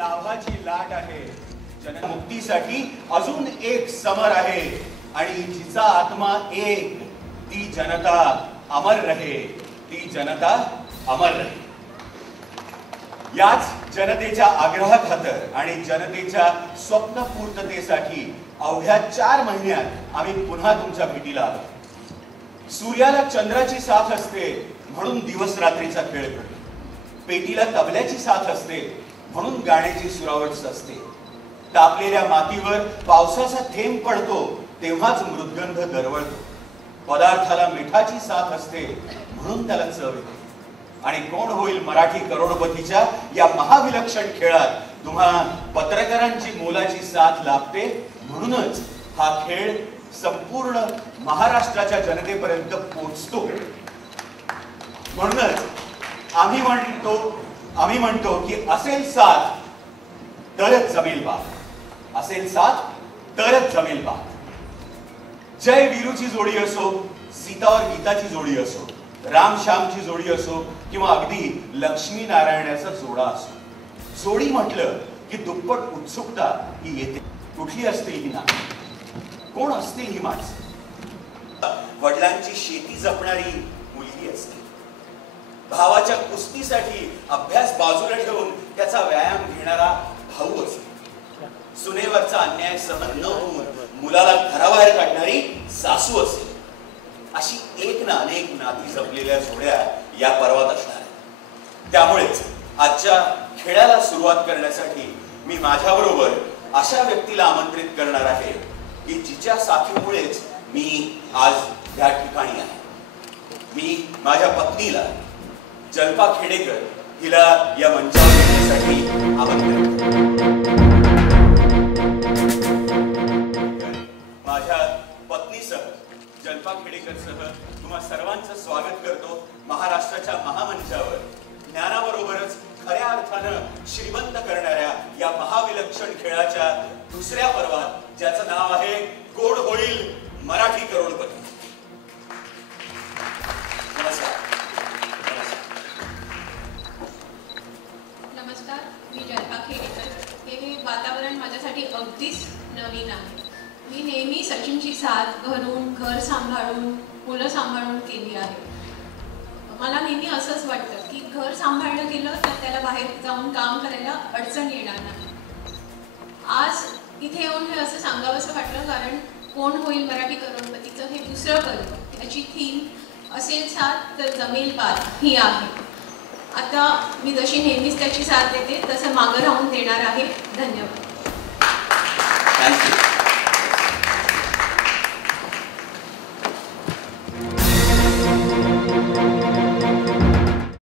लाभाची लाट आहे, जनमुक्तीसाठी अजून एक समर आहे आणि जिचा आत्मा एक, ती जनता अमर रहे, ती जनता अमर रहे। याच जनतेच्या आग्रहाखातर आणि जनतेच्या स्वप्नपूर्ततेसाठी अवघ्या 4 महिन्यात आम्ही पुन्हा तुमच्या भेटीला आलो। सूर्याला चंद्राची साथ असते म्हणून दिवस रात्रीचा खेळ करतो, पेटीला तबल्याची साथ असते म्हणून गाण्याची सुरावट सजते, तापलेल्या मातीवर पावसाचा थेंब पडतो तेव्हाच मृदगंध दरवळतो, पदार्थाला मिठाची साथ असते म्हणून त्याला चव येते। आणि कोण होईल मराठी करोडपतीच्या या महाविलक्षण खेळात तुम्हा पत्रकारांची मोलाची साथ लाभते, म्हणूनच हा खेळ संपूर्ण महाराष्ट्राच्या जनतेपर्यंत पोहोचतो। म्हणूनच आम्ही म्हणतो की असेल साथ तरच जमेल बात, असेल साथ तरच जमेल बात। जय वीरूची जोडी असो, सीता और गीताची जोडी असो, राम श्यामची जोडी असो किंवा अगदी लक्ष्मी नारायणाचा जोडा असो, जोडी म्हटलं की दुप्पट उत्सुकता ही येते। कुठली असते ही ना, कोण असते ही माणसं? वडिलांची शेती जपणारी मुलगी असते, भावाच्या कुस्तीसाठी अभ्यास बाजूला ठेवून त्याचा व्यायाम घेणारा भाऊ असतो, सुनेवरचा अन्याय सहन न होऊन मुलाला घराबाहेर काढणारी सासू असेल। अशी एक ना अनेक नाती जपलेल्या जोड्या या पर्वात असणार आहेत। त्यामुळेच आजच्या खेळाला सुरुवात करण्यासाठी मी माझ्याबरोबर अशा व्यक्तीला आमंत्रित करणार आहे की जिच्या साथीमुळेच मी आज या ठिकाणी आहे। मी माझ्या पत्नीला जल्पा खेडेकर हिला या मंचावर येण्यासाठी आमंत्रित करतो। माझ्या पत्नीसह जल्पा खेडेकरसह तुम्हा सर्वांचं स्वागत करतो महाराष्ट्राच्या महामंचावर। ज्ञानाबरोबरच खऱ्या अर्थानं श्रीमंत करणाऱ्या या महाविलक्षण खेळाच्या दुसऱ्या पर्वात, ज्याचं नाव आहे कोण होईल मराठी करोडपती। नमस्कार। नमस्कार, मी जल्पा खेडेकर। हे वातावरण माझ्यासाठी अगदीच नवीन आहे। मी नेहमी सचिनची साथ घरून, घर सांभाळून, मुलं सांभाळून केली आहे। मला नेहमी असंच वाटतं की घर सांभाळलं गेलं तर त्याला बाहेर जाऊन काम करायला अडचण येणार नाही। आज इथे येऊन हे असं सांगावंसं वाटलं कारण कोण होईल मराठी करोडपतीचं हे दुसरं पर्व, त्याची थीम असेल साथ तर जमेल बात ही आहे। आता मी जशी नेहमीच त्याची साथ देते तसं मागं राहून देणार आहे। धन्यवाद। थँक्यू।